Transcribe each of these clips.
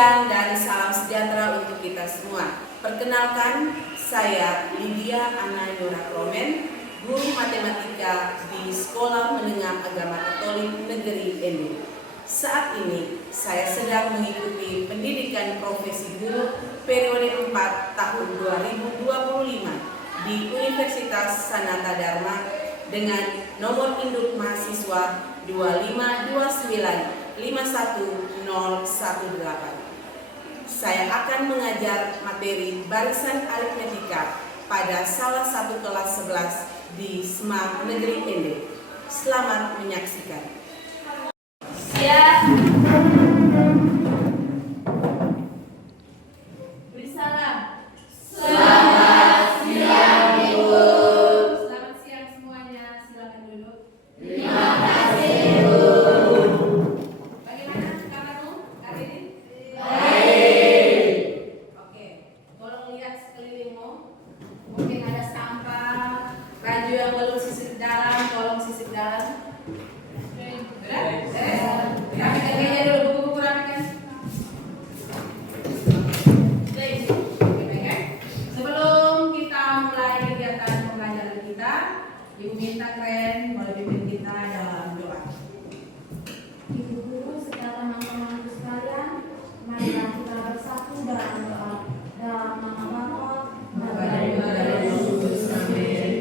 siang dan salam sejahtera untuk kita semua. Perkenalkan, saya Lydia Anna Yura Kromen, guru matematika di Sekolah Menengah Agama Katolik Negeri Ende. Saat ini saya sedang mengikuti pendidikan profesi guru periode 4 tahun 2025 di Universitas Sanata Dharma dengan nomor induk mahasiswa 252951018. Saya akan mengajar materi barisan aritmetika pada salah satu kelas 11 di SMA Negeri Ende. Selamat menyaksikan. Siap. Beri salam. Selamat siang, Ibu. Selamat siang semuanya. Silakan duduk. Terima kasih, Ibu. Bagaimana kabarmu hari ini? Baik. Oke, tolong lihat sekelilingmu. Mungkin ada sampah, baju yang belum sisir dalam, tolong sisir dalam. Beres? Rapikan kayaknya dulu, buku-buku rapikan. Sebelum kita mulai kegiatan pembelajaran kita, Ibu minta keren boleh pimpin kita dalam doa. Ibu guru serta teman-teman sekalian, marilah kita bersatu dalam doa. Dalam nama Bapa dan Roh Kudus. Amin.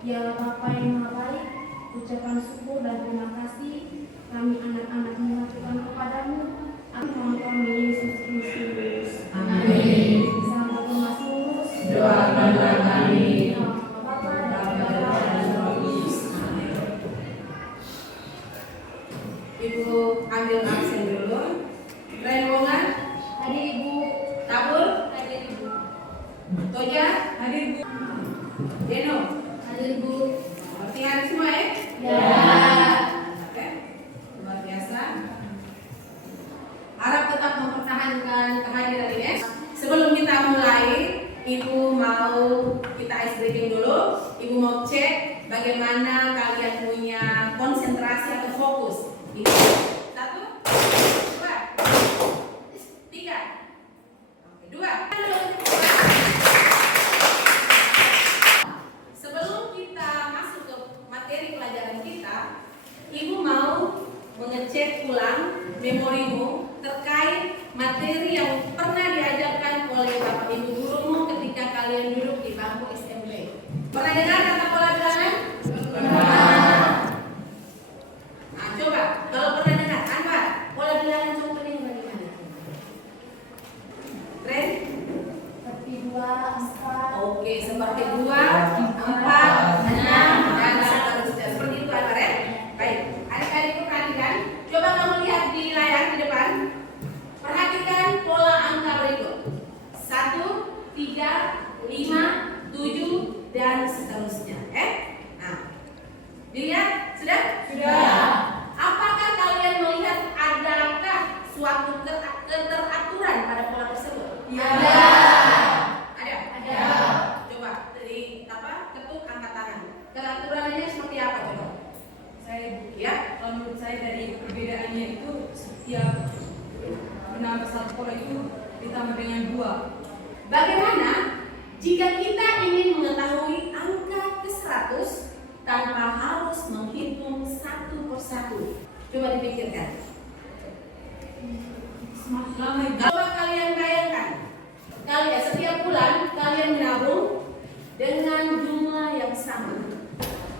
Ya Bapa yang Maha Baik, ucapan syukur dan terima kasih kami anak-anak mengaturkan kepadamu. Amin. Kami Yesus Kristus. Amin. Selamat Mazmur. Doakanlah kami. Bapa dan Roh Kudus. Ibu ambil absen dulu. Renwongan, Hadir Ibu. Tabur, Hadir Ibu. Toja, hadir Bu. Deno, Hadir Ibu. berarti hadir semua ya? Ya. Oke, luar biasa. Harap tetap mempertahankan kehadiran ini. Sebelum kita mulai, Ibu mau kita ice breaking dulu. Ibu mau cek bagaimana kalian punya konsentrasi atau fokus. Ibu, 1, 2, 3. Oke, 2. Sebelum kita masuk ke materi pelajaran kita, Ibu mau mengecek ulang memorimu terkait materi yang pernah diajarkan oleh Bapak Ibu gurumu ketika kalian duduk di bangku SMP. Pernah dengar kata pola bilangan? Pernah. Nah, coba kalau pernah dengar, Anwar, pola bilangan contohnya bagaimana? Ren? Seperti 2, 4. Oke, seperti 2, 4, 6, dan seterusnya. Seperti itu Anwar ya? Baik, adik-adikku perhatikan. Coba kamu lihat di layar di depan. Perhatikan pola angka berikut. 1, 3, 5, 7, dan seterusnya. Nah, dilihat? Sudah? Sudah. Apakah kalian melihat adakah suatu keteraturan pada pola tersebut? Ada. Ada. Coba dari ketuk angkat tangan. Keteraturannya seperti apa coba? Kalau menurut saya dari perbedaannya itu setiap menambah satu pola itu ditambah dengan 2. Bagaimana jika kita ingin mengetahui angka ke 100 tanpa harus menghitung satu persatu? Coba dipikirkan. Semakin lama Coba kalian bayangkan, setiap bulan kalian menabung dengan jumlah yang sama.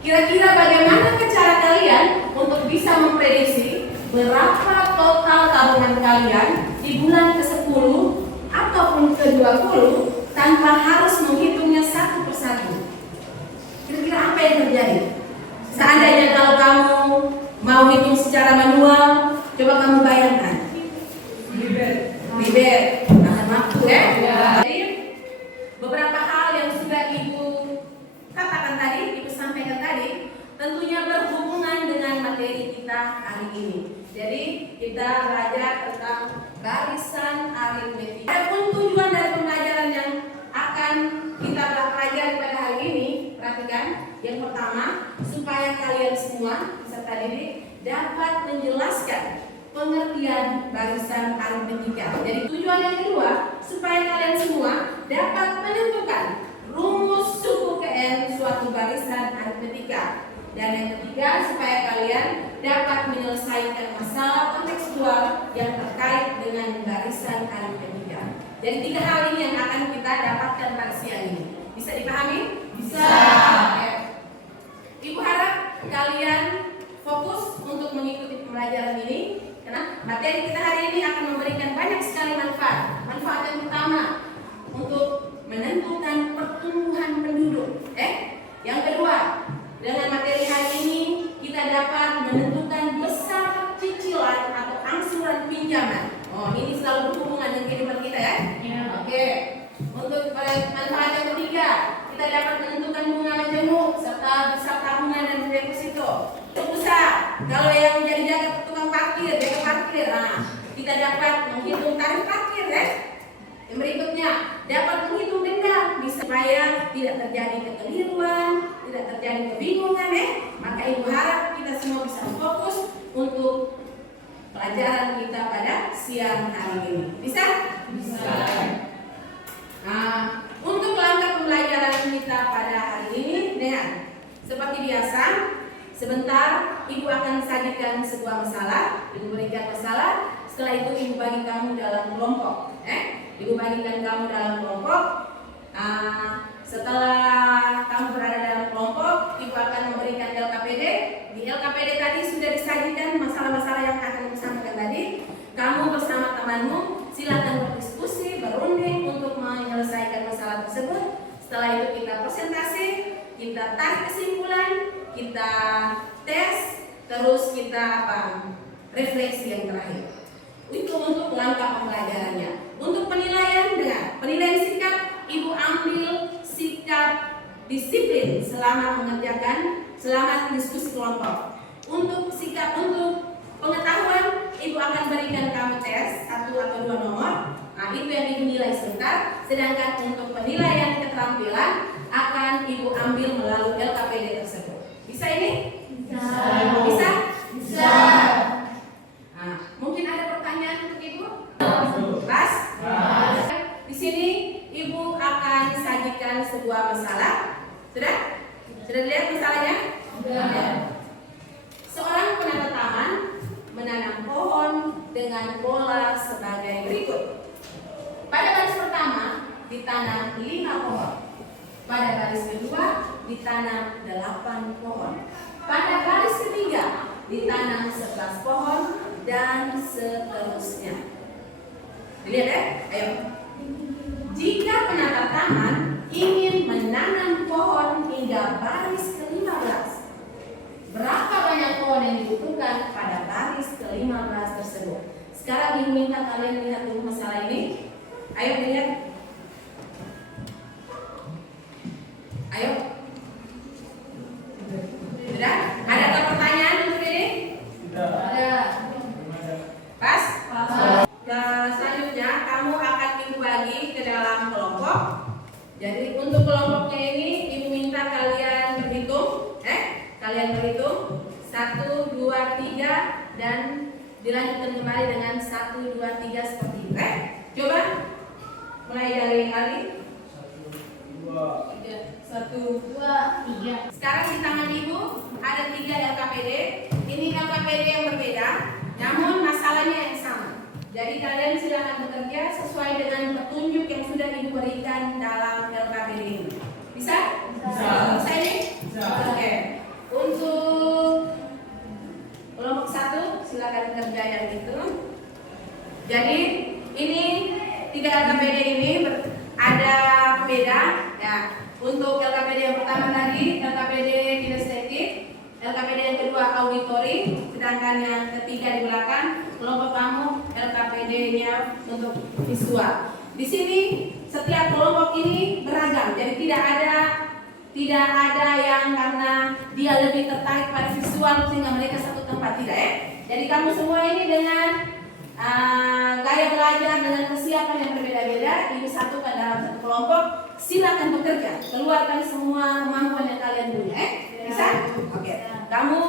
Kira-kira bagaimana cara kalian untuk bisa memprediksi berapa total tabungan kalian di bulan ke-10 ataupun ke-20 tanpa harus menghitungnya satu persatu? Kira-kira apa yang terjadi? Seandainya kalau kamu mau hitung secara manual, coba kamu bayangkan. Ribet, tahan waktu ya. Jadi beberapa hal yang sudah Ibu katakan tadi, Ibu sampaikan tadi, tentunya berhubungan dengan materi kita hari ini. Jadi kita belajar tentang barisan aritmetika. Adapun tujuan dari pembelajaran yang akan kita pelajari pada hari ini, perhatikan. Yang pertama, supaya kalian semua peserta didik dapat menjelaskan pengertian barisan aritmetika. Jadi tujuan yang kedua, supaya kalian semua dapat menentukan rumus suku KN suatu barisan aritmetika. Dan yang ketiga, supaya kalian dapat menyelesaikan masalah kontekstual yang terkait dengan barisan aritmetika. Jadi 3 hal ini yang akan kita dapatkan pada siang ini. Bisa dipahami? Bisa. Oke. Ibu harap kalian fokus untuk mengikuti pembelajaran ini. Karena materi kita hari ini akan memberikan banyak sekali manfaat. Manfaat yang pertama untuk menentukan pertumbuhan penduduk. Yang kedua, dengan materi hari ini kita dapat menentukan besar cicilan atau angsuran pinjaman. Oh, ini selalu berhubungan dengan kehidupan kita ya. Oke. Untuk manfaat yang ketiga, kita dapat menentukan bunga majemuk serta besar tabungan dan deposito. Pusat, kalau yang menjadi jaga tukang parkir, jaga parkir, kita dapat menghitung tarif parkir ya. Yang berikutnya, dapat menghitung denda, supaya tidak terjadi kekeliruan, tidak terjadi kebingungan ya. Maka ibu harap kita semua bisa fokus untuk pelajaran kita pada siang hari ini. Bisa? Bisa. Untuk langkah pembelajaran kita pada hari ini, seperti biasa, sebentar ibu akan sajikan sebuah masalah, ibu berikan masalah. Setelah itu ibu bagi kamu dalam kelompok. Ibu bagikan kamu dalam kelompok. Setelah kamu berada dalam kelompok, ibu akan memberikan LKPD. Di LKPD tadi sudah disajikan masalah-masalah yang akan disampaikan tadi. Kamu bersama temanmu silakan berdiskusi, berunding untuk menyelesaikan masalah tersebut. Setelah itu kita presentasi, kita tarik kesimpulan, kita tes, terus kita refleksi yang terakhir. Itu untuk langkah pembelajarannya. Untuk penilaian, penilaian sikap, ibu ambil sikap disiplin selama diskusi kelompok. Untuk sikap, untuk pengetahuan, ibu akan berikan kamu tes 1 atau 2 nomor. Itu yang ibu nilai sebentar. Sedangkan untuk penilaian keterampilan akan ibu ambil melalui LKPD tersebut. Bisa ini? Bisa. Bisa? Bisa. Mungkin ada pertanyaan untuk ibu? Pas? Di sini ibu akan sajikan sebuah masalah. Sudah? Sudah dilihat masalahnya? Sudah. Seorang penata taman menanam pohon dengan pola sebagai berikut. Pada baris pertama ditanam 5 pohon. Pada baris kedua ditanam 8 pohon. Pada baris ketiga ditanam 11 pohon dan seterusnya. Dilihat ya, ayo. Jika penata taman ingin menanam pohon hingga baris ke-15, berapa banyak pohon yang dibutuhkan pada baris ke-15 tersebut? Sekarang ibu minta kalian lihat dulu masalah ini. Ayo lihat. Ayo. Sudah? Ada pertanyaan untuk ini? Ada. Pas? Selanjutnya kamu akan ibu bagi ke dalam kelompok. Jadi untuk kelompoknya ini ibu minta kalian berhitung. Kalian berhitung 1, 2, 3 dan dilanjutkan kembali dengan 1, 2, 3 seperti itu. Coba mulai dari Ali. 1, 2, 3. Sekarang di tangan ibu ada 3 LKPD. Ini LKPD yang berbeda, namun masalahnya yang sama. Jadi kalian silakan bekerja sesuai dengan petunjuk yang sudah ibu berikan dalam LKPD ini. Bisa? Bisa. Bisa ini? Bisa. Oke. Untuk kelompok 1 silakan bekerja yang itu. Jadi ini 3 LKPD ini ada beda. Ya. Untuk LKPD yang pertama tadi LKPD kinestetik, LKPD yang kedua auditori, sedangkan yang ketiga di belakang kelompok kamu LKPD-nya untuk visual. Di sini setiap kelompok ini beragam, jadi tidak ada yang karena dia lebih tertarik pada visual sehingga mereka satu tempat, tidak ya. Jadi kamu semua ini dengan gaya belajar dengan kesiapan yang berbeda-beda, ibu satukan dalam satu kelompok. Silakan bekerja, keluarkan semua kemampuan yang kalian punya. Bisa? Oke. Kamu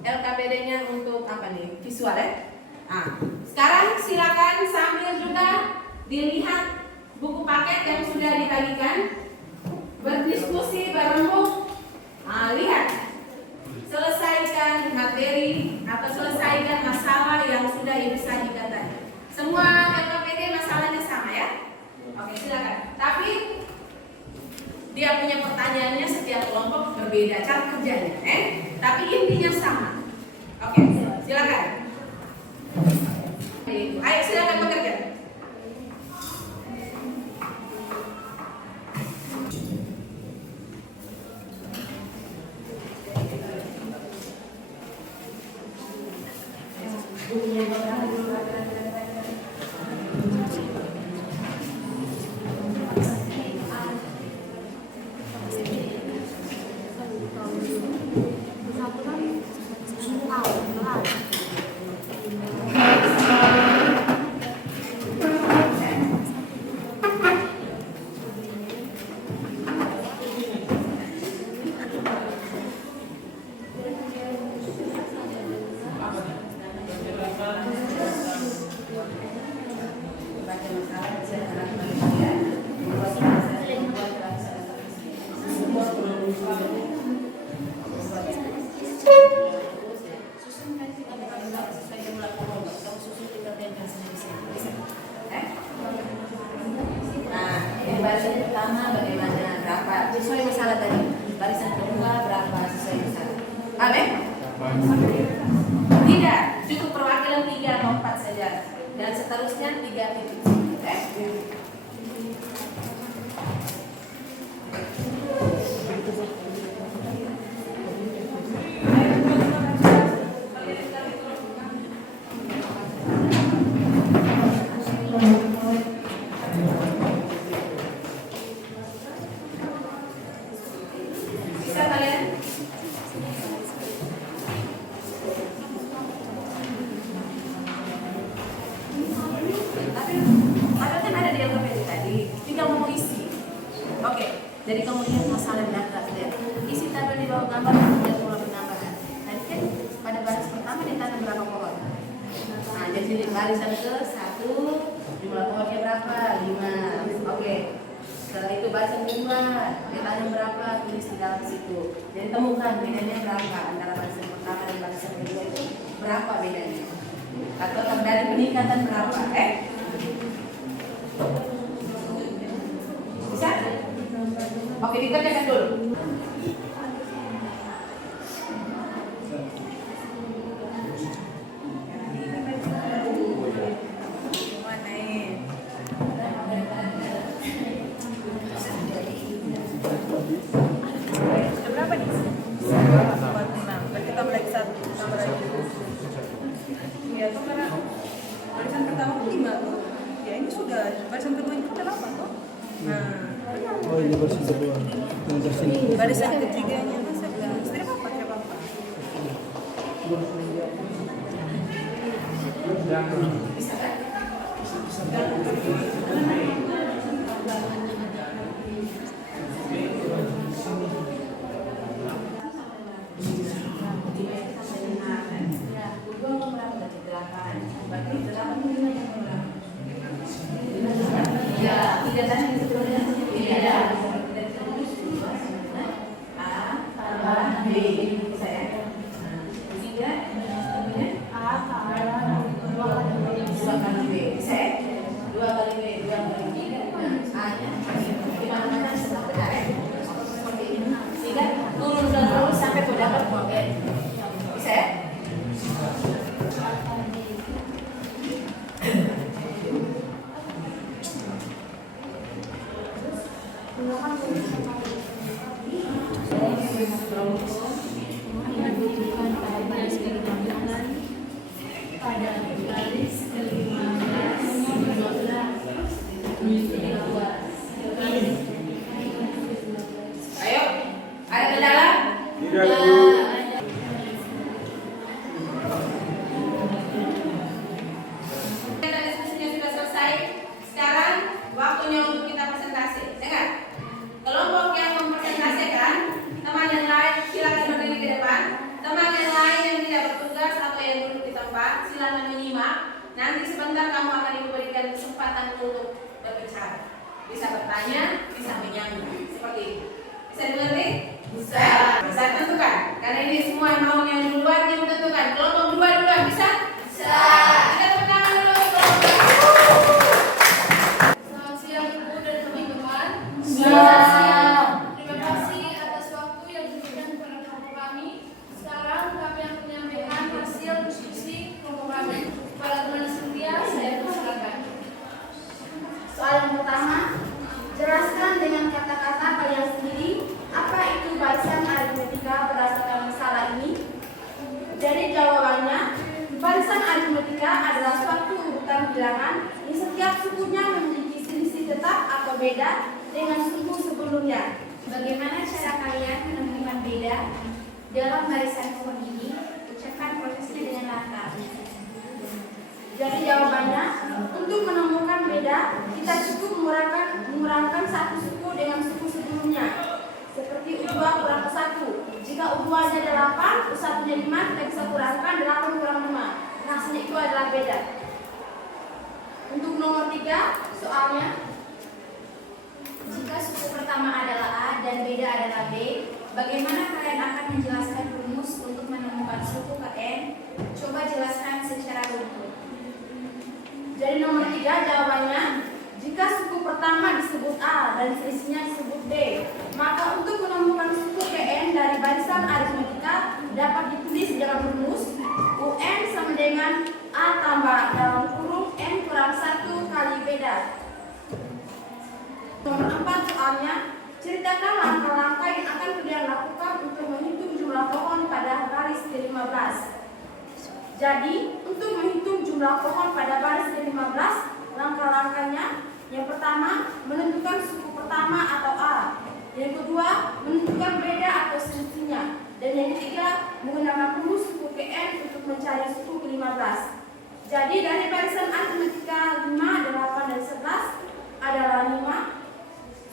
LKPD-nya untuk apa nih? Visual ya? Nah, sekarang silakan sambil juga dilihat buku paket yang sudah dibagikan, berdiskusi bareng Bu. Nah, lihat, selesaikan materi atau selesaikan masalah yang sudah Ibu sajikan tadi. Semua LKPD masalahnya sama ya? Oke, silakan. Tapi dia punya pertanyaannya setiap kelompok berbeda cara kerjanya, tapi intinya sama. Oke, silakan. Ayo silakan bekerja. Barisan pertama bagaimana berapa sesuai masalah tadi, barisan kedua berapa sesuai masalah. Amin? Tidak, cukup perwakilan 3 atau 4 saja dan seterusnya 3 titik. Jadi kemudian masalah data, isi tabel di bawah gambar dan pola penambahan. Tadi kan pada baris pertama ditanam berapa pohon. Nah, jadi di barisan ke 1 jumlah pohonnya berapa? 5. Oke. Setelah itu barisan kedua ditanam berapa? Tulis di dalam situ. Jadi temukan bedanya berapa antara barisan pertama dan barisan kedua itu berapa bedanya? Atau dari peningkatan berapa? Bisa? Oke, dikerjakan dulu. Berapa nih? 46. Berarti kita mulai 1 tambah lagi. Iya, tuh karena barisan pertama 5 tuh. Ya ini sudah barisan kedua itu 8 tuh. Nah, oh ini barisan kedua. barisan ketiganya tuh 11. Tidak apa-apa, tidak apa-apa. Bisa kan? Ya, 3 tadi sebelumnya. Iya. A tambah B. Bisa ya? 3 A tambah 2 kali B. Bisa ya? 2 kali B, 2 kali B. A nya Nanti sebentar kamu akan Ibu berikan kesempatan untuk berbicara. Bisa bertanya, bisa menyambung. Seperti itu. Bisa dimengerti? Bisa. Bisa tentukan. Karena ini semua maunya duluan yang tentukan. Kelompok duluan bisa? Bisa. Kita tepuk tangan dulu. Selamat siang Ibu dan teman-teman. Siang. Terima kasih atas waktu yang diberikan kepada kelompok kami. Sekarang kami akan menyampaikan hasil diskusi kelompok kami. Para teman setia, saya persilakan. Soal yang pertama, jelaskan dengan kata-kata kalian sendiri apa itu barisan aritmetika berdasarkan masalah ini. Jadi jawabannya, barisan aritmetika adalah suatu urutan bilangan yang setiap sukunya memiliki selisih tetap atau beda dengan suku sebelumnya. Bagaimana cara kalian menemukan beda dalam barisan nomor ini? Ucapkan prosesnya dengan lancar. Jadi jawabannya, untuk menemukan beda, kita cukup mengurangkan satu suku dengan suku sebelumnya. Seperti U2 kurang ke 1. Jika U2-nya 8, U1-nya 5, kita bisa kurangkan 8 kurang 5. Hasilnya itu adalah beda. Untuk nomor 3, soalnya, jika suku pertama adalah A dan beda adalah B, bagaimana kalian akan menjelaskan rumus untuk menemukan suku ke N? Coba jelaskan secara runtut. Jadi nomor 3 jawabannya, jika suku pertama disebut A dan selisihnya disebut B, maka untuk menemukan suku Kn dari barisan aritmetika dapat ditulis dalam rumus UN sama dengan A tambah dalam kurung N kurang 1 kali beda. Nomor 4 soalnya, ceritakan langkah-langkah yang akan kalian lakukan untuk menghitung jumlah pohon pada baris ke-15. Jadi, untuk menghitung jumlah pohon pada baris ke-15, langkah-langkahnya, yang pertama, menentukan suku pertama atau A. Yang kedua, menentukan beda atau selisihnya. Dan yang ketiga, menggunakan rumus suku Kn untuk mencari suku ke-15. Jadi, dari barisan aritmetika 5, 8, dan 11 adalah 5.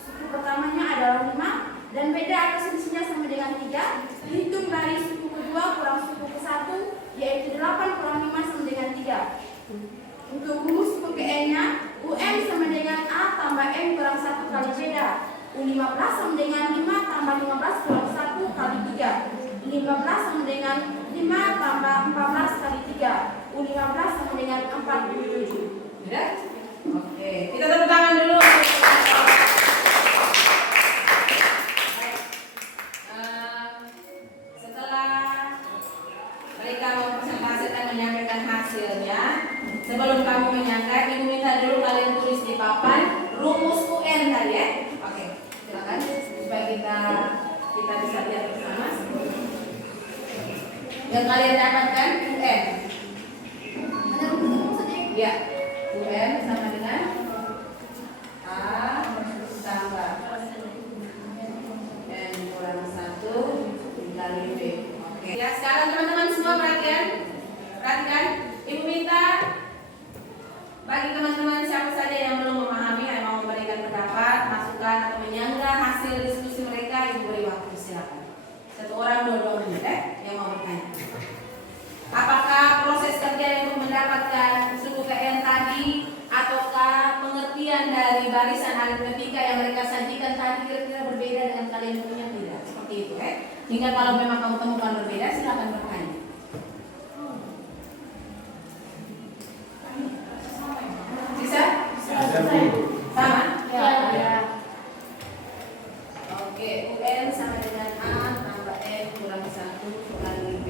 Suku pertamanya adalah 5. Dan beda atau selisihnya sama dengan 3. Dihitung dari suku kedua kurang suku ke-1, yaitu 8 kurang 5 sama dengan 3. Untuk rumus suku Kn-nya, UN sama dengan A tambah N kurang 1 kali beda. U15 sama dengan 5 tambah 15 kurang 1 kali 3. U15 sama dengan 5 tambah 14 kali 3. U15 sama dengan 47. Ya? Oke, kita tepuk tangan dulu. Mereka mempresentasikan menyampaikan hasilnya. Sebelum kamu menyangka, Ibu minta dulu kalian tulis di papan rumus UN tadi ya. Oke, silakan supaya kita bisa lihat bersama. Yang kalian dapatkan UN. Ada rumus maksudnya? Ya, UN sama dengan A tambah N kurang 1 dikali B. Oke. Ya, sekarang teman-teman semua perhatikan. Ibu minta bagi teman-teman siapa saja yang belum memahami yang mau memberikan pendapat, masukan atau menyanggah hasil diskusi mereka, Ibu beri waktu, silakan. 1 orang 2 menit yang mau bertanya. Apakah proses kerja untuk mendapatkan suku Kn tadi ataukah pengertian dari barisan aritmetika yang mereka sajikan tadi kira-kira berbeda dengan kalian punya? Tidak, seperti itu Hingga kalau memang kamu temukan berbeda, silakan bertanya. Bisa? Sama? Ya. Oke, UN sama dengan A tambah N kurang 1 kali B.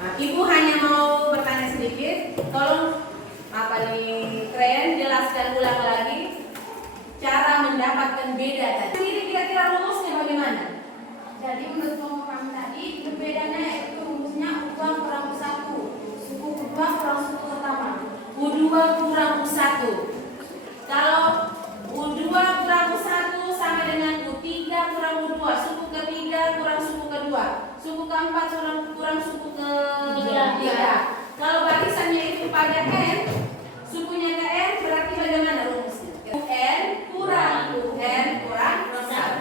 Nah, Ibu hanya mau bertanya sedikit. Tolong jelaskan ulang lagi cara mendapatkan beda tadi. Ini kira-kira rumusnya bagaimana? Jadi menurut kelompok kami tadi, perbedaannya yaitu rumusnya U2 kurang U1. Suku kedua kurang suku pertama. U2 kurang U1. Kalau U2 kurang U1 sama dengan U3 kurang U2. Suku ketiga kurang suku kedua. Suku keempat kurang suku ketiga. Kalau barisannya itu pada N, sukunya ke N, berarti bagaimana rumusnya? UN kurang 1.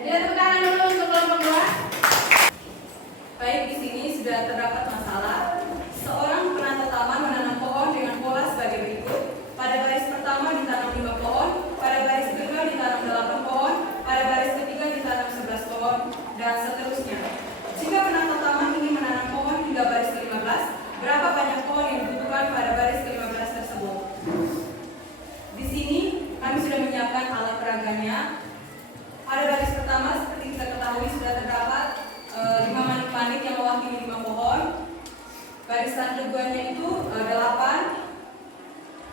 Kita tepuk tangan dulu untuk kelompok 2. Baik, di sini sudah terdapat masalah. Seorang penata taman menanam pohon pertama ditanam 5 pohon, pada baris kedua ditanam 8 pohon, pada baris ketiga ditanam 11 pohon, dan seterusnya. Jika penata taman ingin menanam pohon hingga baris ke-15, berapa banyak pohon yang dibutuhkan pada baris ke-15 tersebut? Di sini kami sudah menyiapkan alat peraganya. Pada baris pertama seperti kita ketahui sudah terdapat 5 manik-manik yang mewakili 5 pohon. Barisan keduanya itu 8.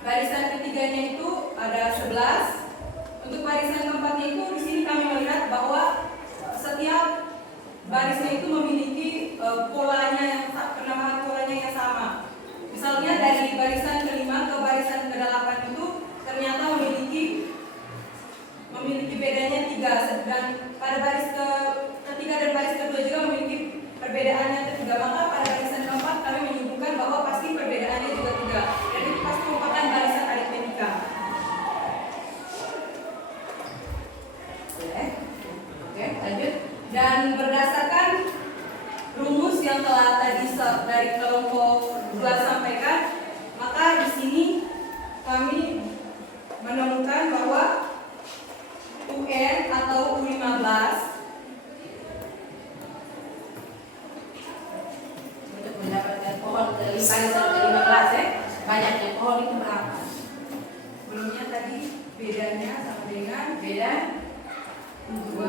Barisan ketiganya itu ada 11. Untuk barisan keempatnya itu di sini kami melihat bahwa setiap barisnya itu memiliki polanya yang penamaan polanya yang sama. Misalnya dari barisan ke-5 ke barisan ke-8 itu ternyata memiliki bedanya 3, dan pada baris ketiga dan baris kedua juga memiliki perbedaannya ketiga. Maka pada barisan keempat kami menyebutkan bahwa pasti perbedaannya juga 3, dan itu pasti merupakan barisan aritmetika. Oke, lanjut. Dan berdasarkan rumus yang telah tadi dari kelompok 2 sampaikan, maka di sini kami menemukan bahwa UN atau U15 Untuk mendapatkan pohon barisan ke-15 ya. Banyaknya pohon itu berapa? sebelumnya tadi bedanya sama dengan Beda 2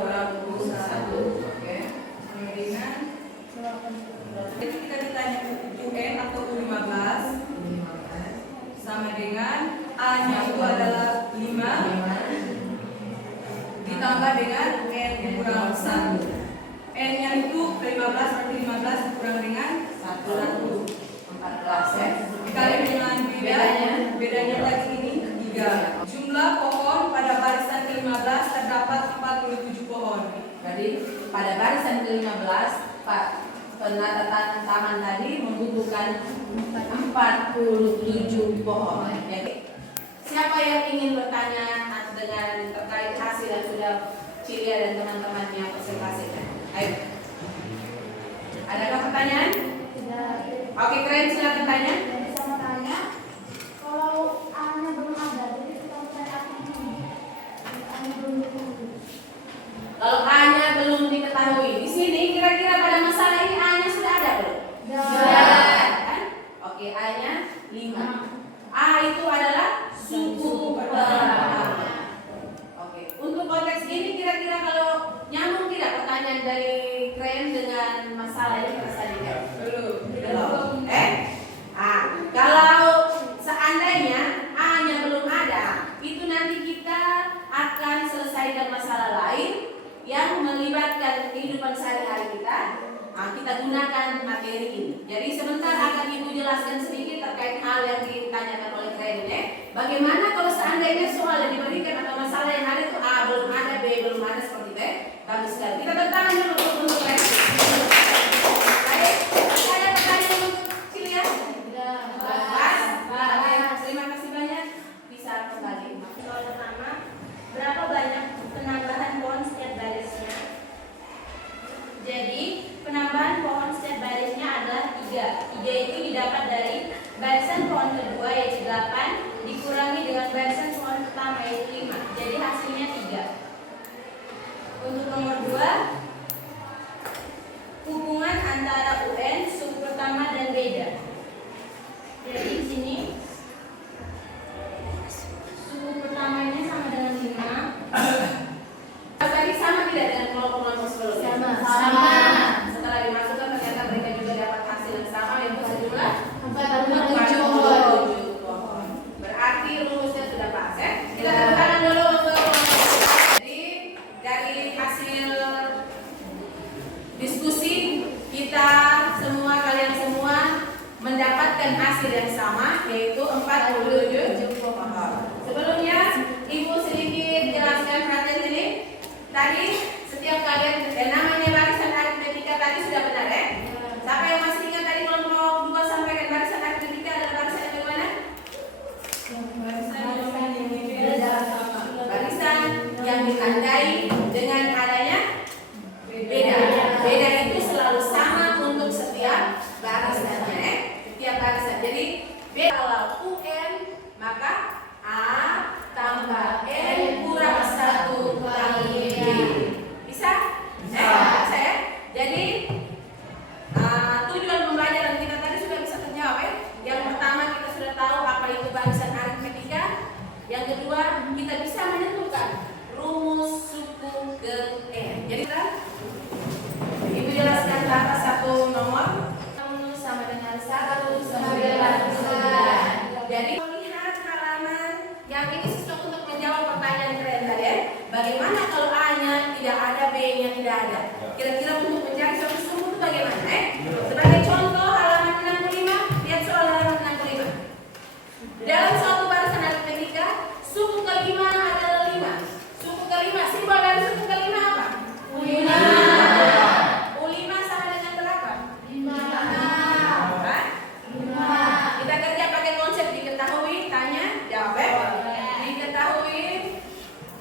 kurang 1. Oke. sama dengan jadi kita ditanya UN atau U15 sama dengan A-nya itu adalah 5 ditambah dengan UN dikurang 1. N-nya itu 15 berarti 15 dikurang dengan 1 14 ya. dikali dengan bedanya tadi ini 3. Jumlah pohon pada barisan ke-15 terdapat 47 pohon. Jadi pada barisan ke-15 Pak penata taman tadi membutuhkan 47 pohon. Jadi siapa yang ingin bertanya dengan terkait hasil yang sudah Cilia dan teman-temannya presentasikan? Ayo. Adakah pertanyaan? Oke, keren, silakan tanya. Bisa mau tanya, kalau A-nya belum ada, jadi kita mulai A-nya belum diketahui. Kalau A-nya belum diketahui, di sini kira-kira pada masalah ini A-nya sudah ada belum? Sudah. Kan? Oke, A-nya 5. A itu adalah suku pertama. Oke, untuk konteks ini kira-kira kalau nyambung tidak pertanyaan dari Kren dengan masalah ini tersajikan? Belum. Kalau seandainya A-nya belum ada, itu nanti kita akan selesaikan masalah lain yang melibatkan kehidupan sehari-hari kita. Kita gunakan materi ini. Jadi sebentar akan Ibu jelaskan sedikit terkait hal yang ditanyakan oleh Kren ini. Bagaimana kalau seandainya soal yang diberikan atau masalah yang ada itu A belum ada, B belum ada seperti itu? Bagus sekali. Kita tepuk tangan dulu untuk Kren. Baik, ada pertanyaan untuk Cilia? Baik, terima kasih banyak. Bisa kembali. Soal pertama, berapa banyak penambahan pohon setiap barisnya? Jadi, penambahan pohon setiap barisnya adalah 3. 3 itu didapat dari barisan pohon kedua yaitu 8 dikurangi dengan barisan pohon pertama yaitu 5. Jadi hasilnya 3. Untuk nomor 2, hubungan antara UN, suku pertama dan beda. Jadi di sini suku pertamanya sama dengan 5. Tadi sama tidak dengan kelompok-kelompok sebelumnya? Sama. Setelah dimasukkan ternyata mereka juga dapat hasil yang sama yaitu sejumlah 47 pohon. Berarti rumusnya sudah pas ya. Kita tepuk tangan dulu untuk. Jadi dari hasil diskusi kita semua, kalian semua mendapatkan hasil yang sama yaitu 47 pohon. Sebelumnya Ibu sedikit jelaskan perhatian ini. Tadi setiap kalian namanya barisan aritmetika tadi sudah benar ya? Siapa yang masih ingat tadi kelompok 2 sampaikan barisan aritmetika adalah barisan yang bagaimana? Barisan yang ditandai dengan adanya beda. Beda itu selalu sama untuk setiap barisannya ya? Setiap barisan. Jadi beda kalau UN maka A Yang kedua, kita bisa menentukan rumus suku ke N. Jadi Ibu jelaskan ke atas satu nomor sama dengan 199. Jadi lihat halaman yang ini cocok untuk menjawab pertanyaan kalian tadi ya. Bagaimana kalau A-nya tidak ada, B-nya tidak ada? Kira-kira untuk mencari suatu suku itu bagaimana? Sebagai contoh halaman 65, lihat soal halaman 65. Dalam suatu barisan aritmetika, suku kelima adalah 5. Suku kelima, simbol dari suku kelima apa? U5 sama dengan berapa? 5. Kita kerja pakai konsep diketahui, tanya, jawab ya. Diketahui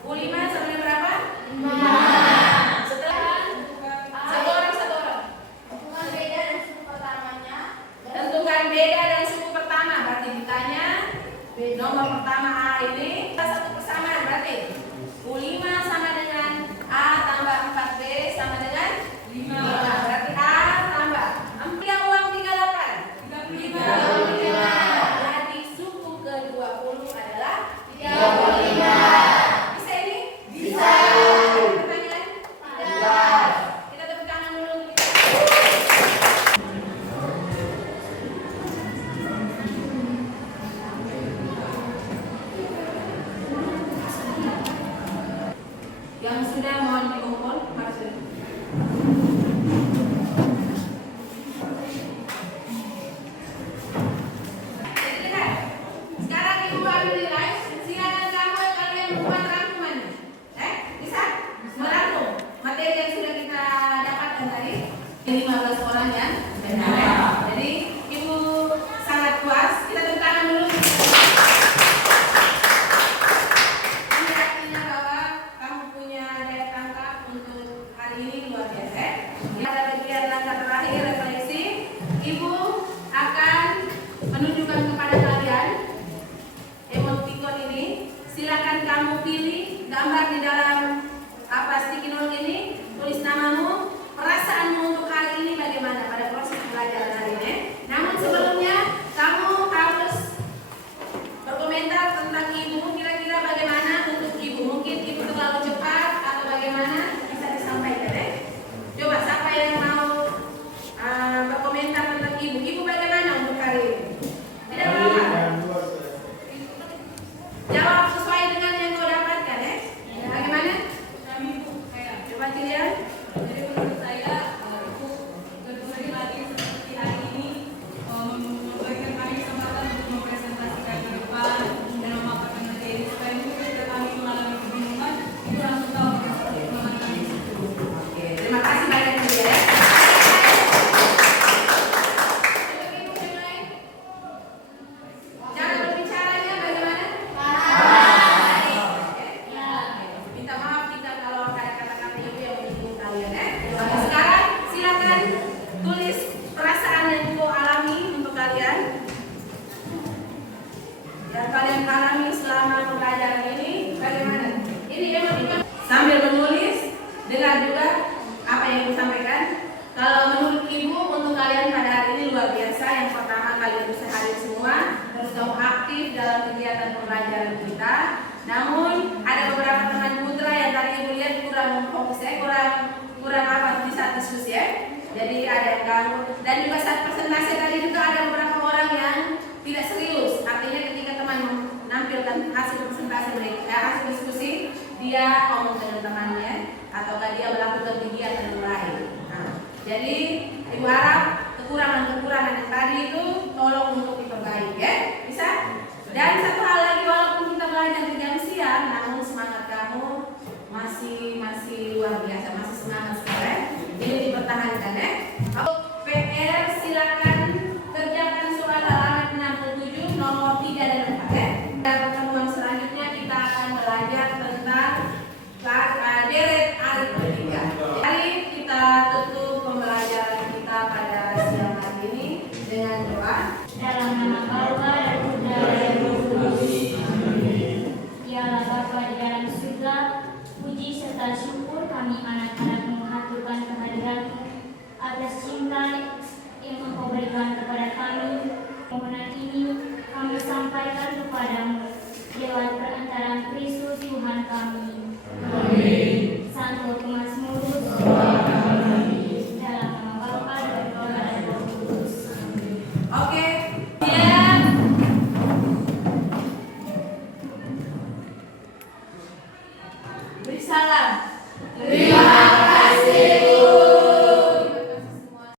U5 sama dengan berapa? 5. Setelah satu orang. Tentukan beda dan suku pertamanya. Tentukan beda dan suku pertama. Berarti ditanya nomor pertama A ini satu persamaan. Berarti U5 sama dengan A tambah 4B sama dengan 5. Berarti A tambah ambil uang 38. 35. Jadi suku ke-20 adalah 35. Bisa ini? Bisa. Ada pertanyaan? Tidak. Kita tepuk tangan dulu untuk kita. Yang sudah mohon dikumpul, masuk. Jadi lihat, sekarang ibu ambil nilai, silakan kamu kalian membuat rangkumannya. Bisa? Merangkum materi yang sudah kita dapatkan tadi. Ini 15 orang ya. Jadi ibu sangat puas. Kita tepuk tangan dulu. Ini artinya bahwa kamu punya daya tangkap untuk hari ini luar biasa. Pada bagian langkah terakhir refleksi, ibu akan menunjukkan kepada kalian emoticon ini. Silakan kamu pilih gambar di dalam sticky note ini, tulis namamu, perasaanmu untuk hari ini bagaimana pada proses pembelajaran hari ini. Namun sebelumnya kamu harus berkomentar tentang ibu, kira-kira bagaimana untuk ibu. Mungkin ibu terlalu cepat atau bagaimana, bisa disampaikan ya. Coba siapa yang mau berkomentar tentang ibu. Ibu bagaimana untuk hari ini? Tidak apa-apa. Jawab sesuai dengan yang kau dapatkan ya. Bagaimana? Coba dilihat. Jadi menurut saya itu kembali lagi seperti hari ini memberikan kami kesempatan untuk mempresentasikan ke depan dan memaparkan materi supaya mungkin ketika kami mengalami kebingungan itu langsung tahu kemana kami situ. Oke, terima kasih banyak Bu ya. Untuk ibu yang lain, cara berbicaranya bagaimana? Minta maaf kita kalau ada kata-kata ibu yang menyinggung kalian ya. Sekarang silakan tulis perasaan yang ibu alami untuk kalian. Yang kalian alami selama pembelajaran ini bagaimana? Ini emoticon sambil menulis, dengar juga apa yang ibu sampaikan. Kalau menurut ibu untuk kalian pada hari ini luar biasa. Yang pertama kalian bisa hadir semua, terus kamu aktif dalam kegiatan pembelajaran kita. Namun ada beberapa teman putra yang tadi ibu lihat kurang fokus ya, kurang apa di saat diskusi ya. Jadi ada yang ganggu dan juga saat presentasi tadi juga ada beberapa orang yang tidak serius. Artinya ketika teman menampilkan hasil presentasi mereka, hasil diskusi, dia ngomong dengan temannya ataukah dia melakukan kegiatan lain. Nah, jadi ibu harap kekurangan-kekurangan yang tadi itu tolong untuk diperbaiki ya. Bisa? Dan satu hal lagi, walaupun kita belajar di jam siang, namun semangat kamu masih luar biasa, masih semangat sekali. Ini dipertahankan ya. PR silakan kerjakan soal halaman 67 nomor 3 dan 4 ya. Dan pertemuan selanjutnya kita akan belajar tentang deret aritmetika. Mari kita tutup pembelajaran kita pada siang hari ini dengan doa. Dalam nama Bapa dan Putra dan Roh Kudus. Dialah Bapa di dalam surga, puji serta syukur kami